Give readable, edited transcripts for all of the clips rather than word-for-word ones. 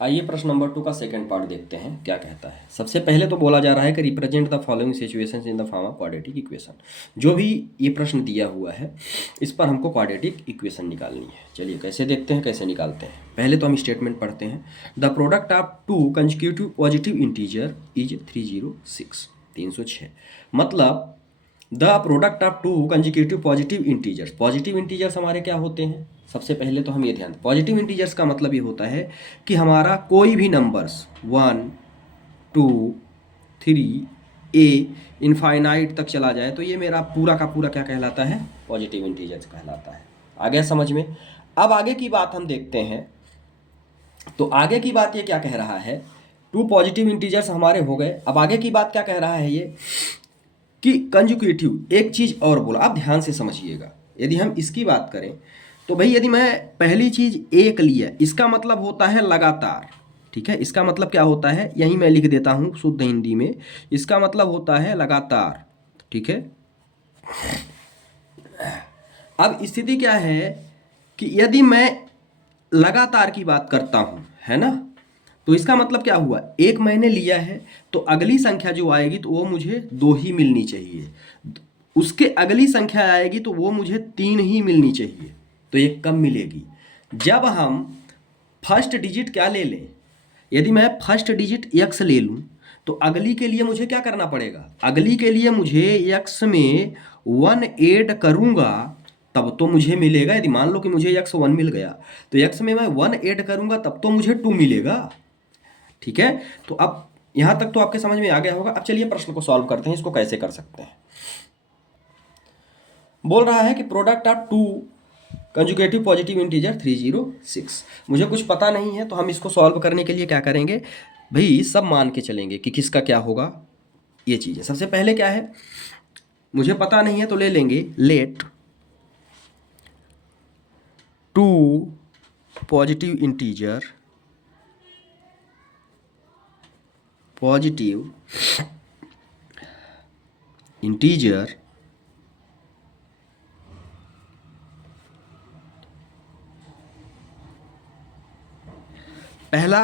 आइए प्रश्न नंबर 2 का सेकंड पार्ट देखते हैं क्या कहता है। सबसे पहले तो बोला जा रहा है कि represent the following situations in the form of quadratic equation. जो भी ये प्रश्न दिया हुआ है इस पर हमको क्वाड्रेटिक इक्वेशन निकालनी है। चलिए कैसे देखते हैं, कैसे निकालते हैं। पहले तो हम स्टेटमेंट पढ़ते हैं। The product of to consecutive positive integer is 306 306। मतलब the product of to consecutive positive integers. Positive integers हमारे क्या होते हैं, सबसे पहले तो हम ये ध्यान दें। पॉजिटिव इंटीजर्स का मतलब ये होता है कि हमारा कोई भी नंबर्स 1 2 3 ए इनफाइनाइट तक चला जाए तो ये मेरा पूरा का पूरा क्या कहलाता है, पॉजिटिव इंटीजर्स कहलाता है। आ गया समझ में। अब आगे की बात हम देखते हैं। तो आगे की बात ये क्या कह रहा है, टू पॉजिटिव इंटीजर्स हमारे हो गए। अब आगे की बात क्या कह रहा है ये कि कंजुकेटिव एक चीज़ और बोला, आप ध्यान से समझिएगा। यदि हम इसकी बात करें तो भाई यदि मैं पहली चीज़ एक लिया, इसका मतलब होता है लगातार। ठीक है, इसका मतलब क्या होता है, यही मैं लिख देता हूँ शुद्ध हिंदी में। इसका मतलब होता है लगातार। ठीक है, अब स्थिति क्या है कि यदि मैं लगातार की बात करता हूँ, है ना, तो इसका मतलब क्या हुआ, एक मैंने लिया है तो अगली संख्या जो आएगी तो वो मुझे 2 ही मिलनी चाहिए। उसके अगली संख्या आएगी तो वो मुझे 3 ही मिलनी चाहिए। तो ये कब मिलेगी, जब हम फर्स्ट डिजिट क्या ले लें। यदि मैं फर्स्ट डिजिट x ले लूँ तो अगली के लिए मुझे क्या करना पड़ेगा, अगली के लिए मुझे x में 1 ऐड करूँगा तब तो मुझे मिलेगा। यदि मान लो कि मुझे x 1 मिल गया तो x में मैं 1 ऐड करूँगा तब तो मुझे 2 मिलेगा। ठीक है, तो अब यहाँ तक तो आपके समझ में आ गया होगा। अब चलिए प्रश्न को सॉल्व करते हैं, इसको कैसे कर सकते हैं। बोल रहा है कि product of two consecutive positive integer 306। मुझे कुछ पता नहीं है तो हम इसको सॉल्व करने के लिए क्या करेंगे भाई, सब मान के चलेंगे कि किसका क्या होगा। ये चीज़ है। सबसे पहले क्या है, मुझे पता नहीं है तो ले लेंगे लेट टू पॉजिटिव इंटीजर पहला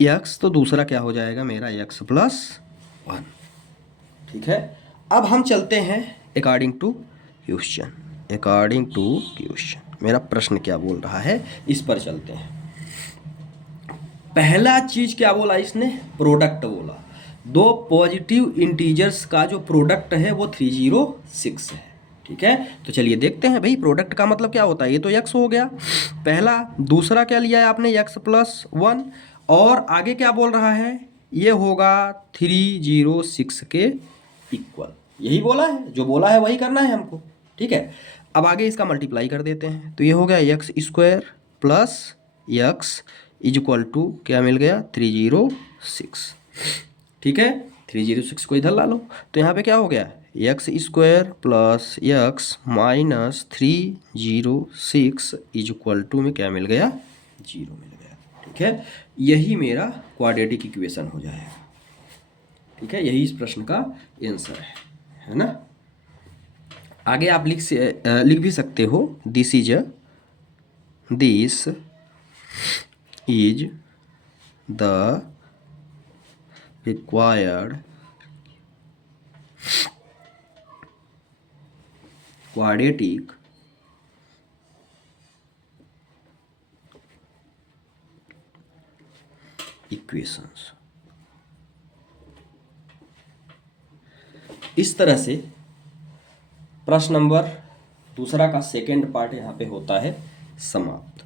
x तो दूसरा क्या हो जाएगा मेरा x प्लस 1। ठीक है, अब हम चलते हैं अकॉर्डिंग टू क्वेश्चन। मेरा प्रश्न क्या बोल रहा है इस पर चलते हैं। पहला चीज क्या बोला इसने, प्रोडक्ट बोला। दो पॉजिटिव इंटीजर्स का जो प्रोडक्ट है वो 306 है। ठीक है, तो चलिए देखते हैं भाई प्रोडक्ट का मतलब क्या होता है। ये तो x हो गया पहला, दूसरा क्या लिया है आपने x प्लस 1, और आगे क्या बोल रहा है, ये होगा 306 के इक्वल। यही बोला है, जो बोला है वही करना है हमको। ठीक है, अब आगे इसका मल्टीप्लाई कर देते हैं तो ये हो गया x square plus x is equal to क्या मिल गया 306। ठीक है, 306 को इधर ला लो तो यहाँ पे क्या हो गया, x square plus x minus 306 is equal to में क्या मिल गया, 0 मिल गया। ठीक है, यही मेरा क्वाड्रेटिक इक्वेशन हो जाएगा। ठीक है, यही इस प्रश्न का आंसर है ना। आगे आप लिख भी सकते हो, this is the required quadratic equations. इस तरह से प्रश्न नंबर दूसरा का सेकेंड पार्ट यहाँ पे होता है समाप्त।